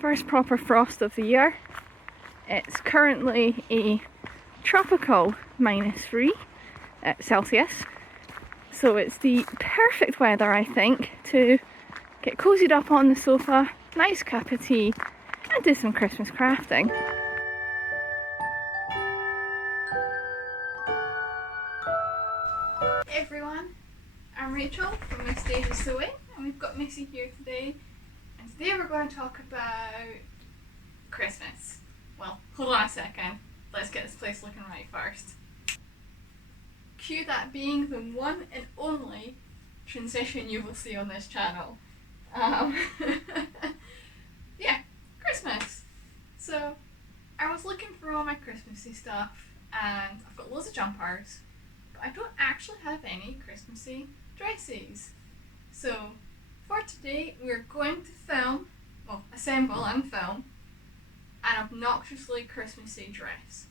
first proper frost of the year. It's currently a tropical -3 Celsius, so it's the perfect weather, I think, to get cozied up on the sofa, nice cup of tea, and do some Christmas crafting. Hey everyone, I'm Rachel from Miss Daisy Sewing, and we've got Missy here today, and today we're going to talk about Christmas. Well, hold on a second, let's get this place looking right first. Cue that being the one and only transition you will see on this channel. Yeah, Christmas. So, I was looking for all my Christmassy stuff, and I've got loads of jumpers, but I don't actually have any Christmassy dresses. So, for today, we're going to assemble and film an obnoxiously Christmassy dress.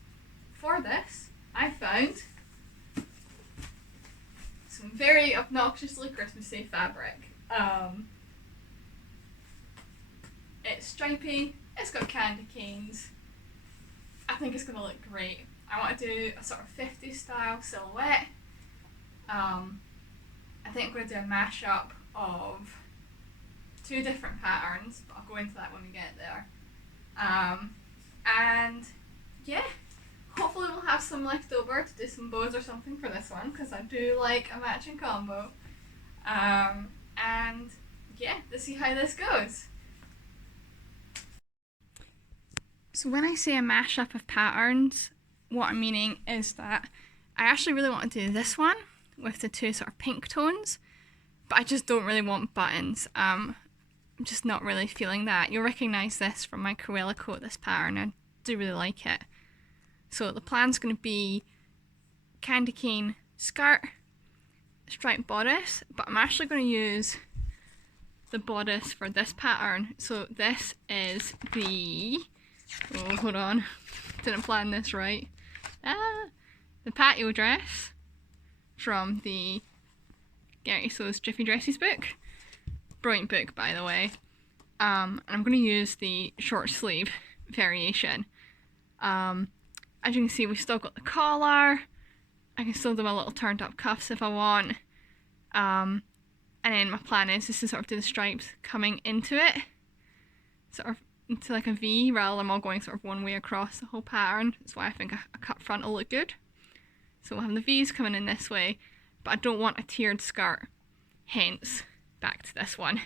For this, I found some very obnoxiously Christmassy fabric. It's stripy, it's got candy canes. I think it's gonna look great. I want to do a sort of 50s style silhouette. I think I'm going to do a mashup of two different patterns, but I'll go into that when we get there. And yeah, hopefully we'll have some left over to do some bows or something for this one, because I do like a matching combo. And yeah, let's see how this goes. So when I say a mashup of patterns, what I'm meaning is that I actually really want to do this one with the two sort of pink tones, but I just don't really want buttons. I'm just not really feeling that. You'll recognise this from my Cruella coat, this pattern. I do really like it. So the plan's going to be candy cane skirt, striped bodice, but I'm actually going to use the bodice for this pattern. So this is the, oh hold on, didn't plan this right. The Patio dress from the Gertie Sews Jiffy Dresses book. Brilliant book, by the way. And I'm going to use the short sleeve variation. As you can see, we've still got the collar. I can still do my little turned up cuffs if I want. And then my plan is to sort of do the stripes coming into it, sort of into like a V, rather than all going sort of one way across the whole pattern. That's why I think a cut front will look good. So we'll have the V's coming in this way, but I don't want a tiered skirt, hence back to this one.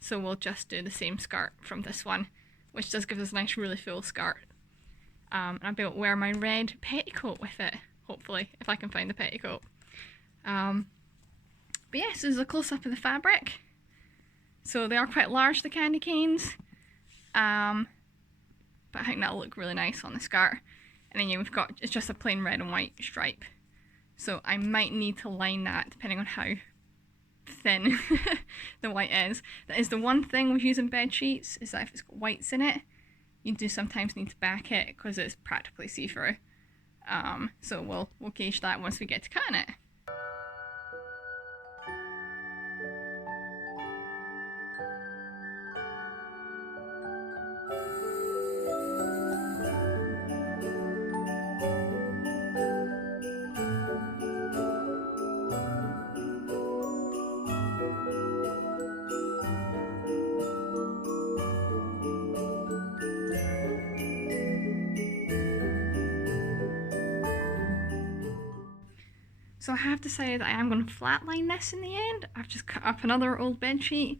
So we'll just do the same skirt from this one, which does give us a nice really full skirt. And I'll be able to wear my red petticoat with it, hopefully, if I can find the petticoat. But yes, this is a close-up of the fabric. So they are quite large, the candy canes. But I think that'll look really nice on the skirt. And then yeah, it's just a plain red and white stripe. So I might need to line that depending on how thin the white is. That is the one thing with using bed sheets, is that if it's got whites in it, you do sometimes need to back it because it's practically see-through. So we'll gauge that once we get to cutting it. So I have decided I am going to flatline this in the end. I've just cut up another old bedsheet.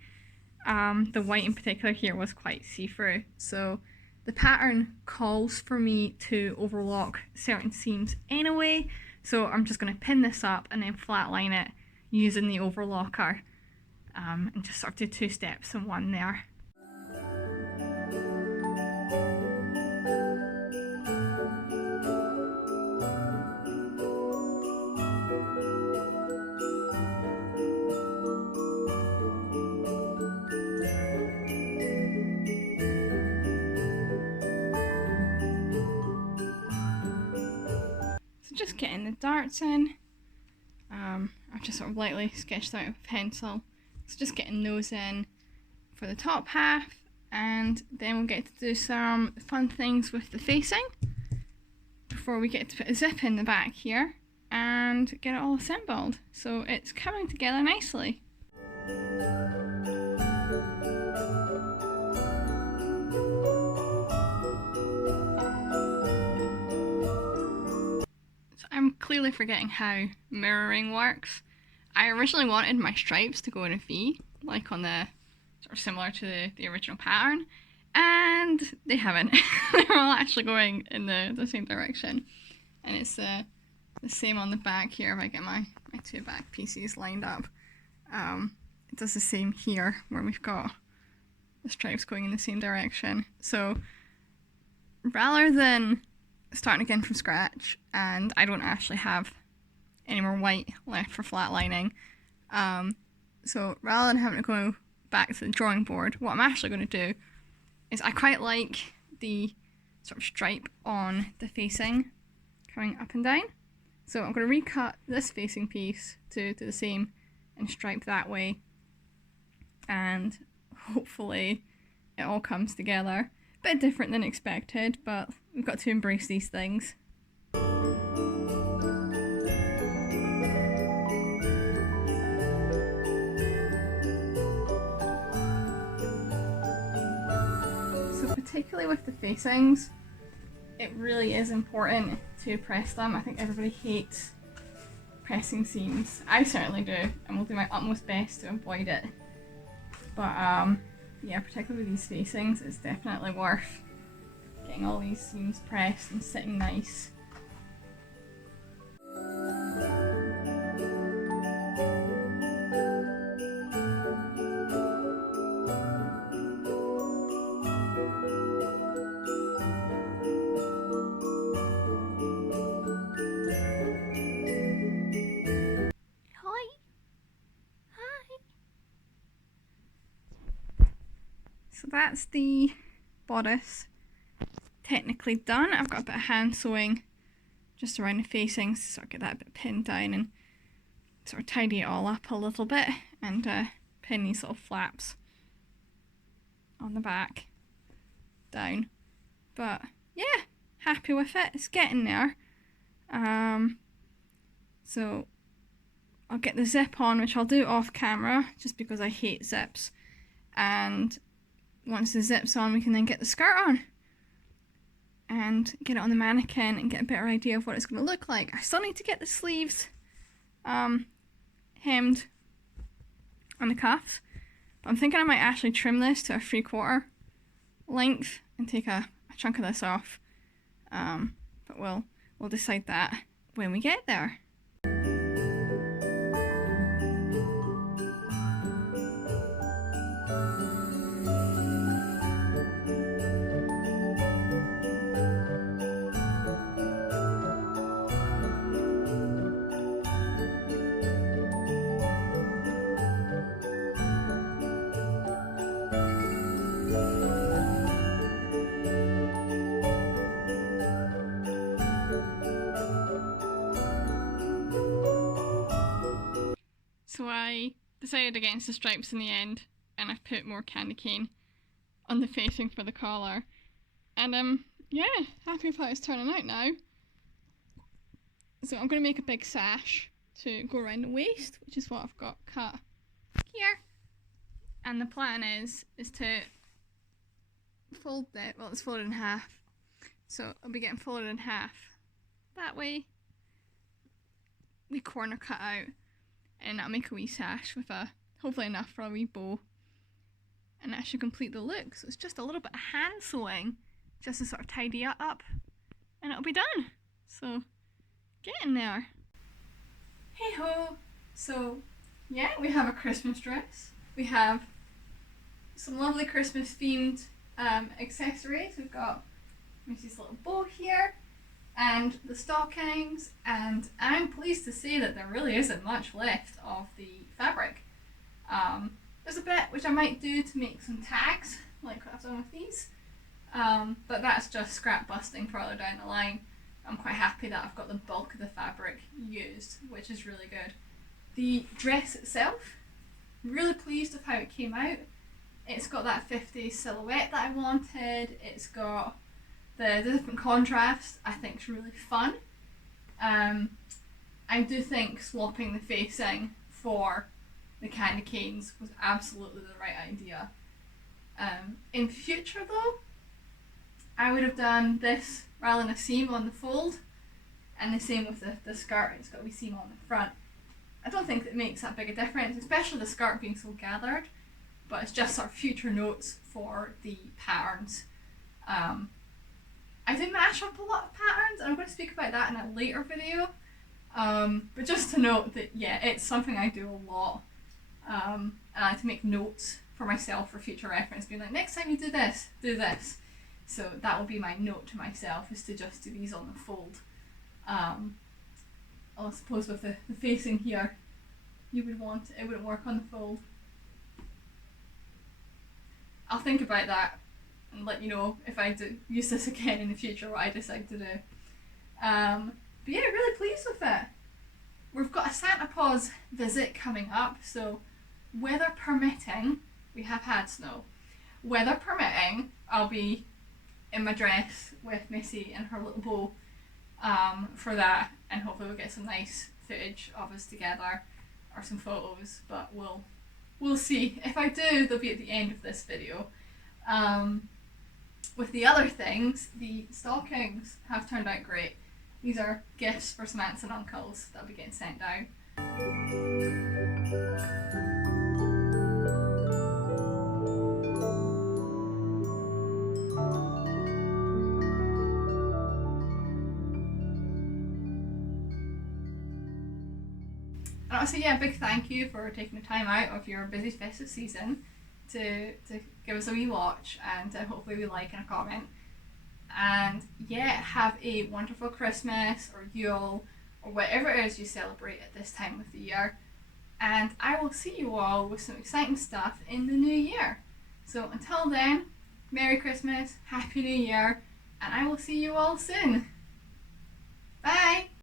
The white in particular here was quite see-through. So the pattern calls for me to overlock certain seams anyway. So I'm just going to pin this up and then flatline it using the overlocker. And just sort of do 2 steps in one there. Just getting the darts in. I've just sort of lightly sketched out with a pencil. So just getting those in for the top half, and then we'll get to do some fun things with the facing before we get to put a zip in the back here and get it all assembled. So it's coming together nicely. So I'm clearly forgetting how mirroring works. I originally wanted my stripes to go in a V, like on the sort of similar to the original pattern, and they haven't. They're all actually going in the same direction, and it's the same on the back here. If I get my two back pieces lined up, it does the same here where we've got the stripes going in the same direction. So rather than starting again from scratch, and I don't actually have any more white left for flat lining, so rather than having to go back to the drawing board, what I'm actually going to do is I quite like the sort of stripe on the facing coming up and down. So I'm going to recut this facing piece to the same and stripe that way, and hopefully it all comes together. A bit different than expected, but we've got to embrace these things. Particularly with the facings, it really is important to press them. I think everybody hates pressing seams. I certainly do, and will do my utmost best to avoid it. But yeah, particularly with these facings, it's definitely worth getting all these seams pressed and sitting nice. So that's the bodice technically done. I've got a bit of hand sewing just around the facings to sort of get that bit pinned down and sort of tidy it all up a little bit, and pin these little flaps on the back down. But yeah, happy with it. It's getting there. So I'll get the zip on, which I'll do off camera just because I hate zips, and once the zip's on, we can then get the skirt on and get it on the mannequin and get a better idea of what it's going to look like. I still need to get the sleeves hemmed on the cuffs, but I'm thinking I might actually trim this to a 3/4 length and take a chunk of this off, but we'll decide that when we get there. So I decided against the stripes in the end, and I've put more candy cane on the facing for the collar. And yeah, happy with how it's turning out now. So I'm going to make a big sash to go around the waist, which is what I've got cut here. And the plan is to fold it, well, it's folded in half. So it'll be getting folded in half. That way, we corner cut out, and that'll make a wee sash with hopefully enough for a wee bow, and that should complete the look. So it's just a little bit of hand sewing just to sort of tidy it up, and it'll be done. So getting there. Hey ho! So yeah, we have a Christmas dress. We have some lovely Christmas themed accessories. We've got Missy's little bow here, and the stockings, and I'm pleased to say that there really isn't much left of the fabric. There's a bit which I might do to make some tags, like what I've done with these, but that's just scrap busting further down the line. I'm quite happy that I've got the bulk of the fabric used, which is really good. The dress itself, really pleased with how it came out. It's got that 50s silhouette that I wanted. It's got the different contrast. I think it's really fun. I do think swapping the facing for the candy canes was absolutely the right idea. In future though, I would have done this rather than a seam on the fold, and the same with the skirt. It's got a wee seam on the front. I don't think it makes that big a difference, especially the skirt being so gathered, but it's just sort of future notes for the patterns. I did mash up a lot of patterns, and I'm going to speak about that in a later video. But just to note that, yeah, it's something I do a lot. And I like to make notes for myself for future reference, being like, next time you do this, do this. So that will be my note to myself, is to just do these on the fold. I suppose with the facing here, you would want it wouldn't work on the fold. I'll think about that and let you know if I do use this again in the future, what I decide to do. But yeah, really pleased with it. We've got a Santa Paws visit coming up, so weather permitting, we have had snow. Weather permitting, I'll be in my dress with Missy and her little bow for that, and hopefully we'll get some nice footage of us together or some photos, but we'll see. If I do, they'll be at the end of this video. With the other things, the stockings have turned out great. These are gifts for some aunts and uncles that'll be getting sent down. And also, yeah, a big thank you for taking the time out of your busy festive season to give us a wee watch, and hopefully we like and a comment. And yeah, have a wonderful Christmas or Yule or whatever it is you celebrate at this time of the year. And I will see you all with some exciting stuff in the new year. So until then, Merry Christmas, Happy New Year, and I will see you all soon. Bye!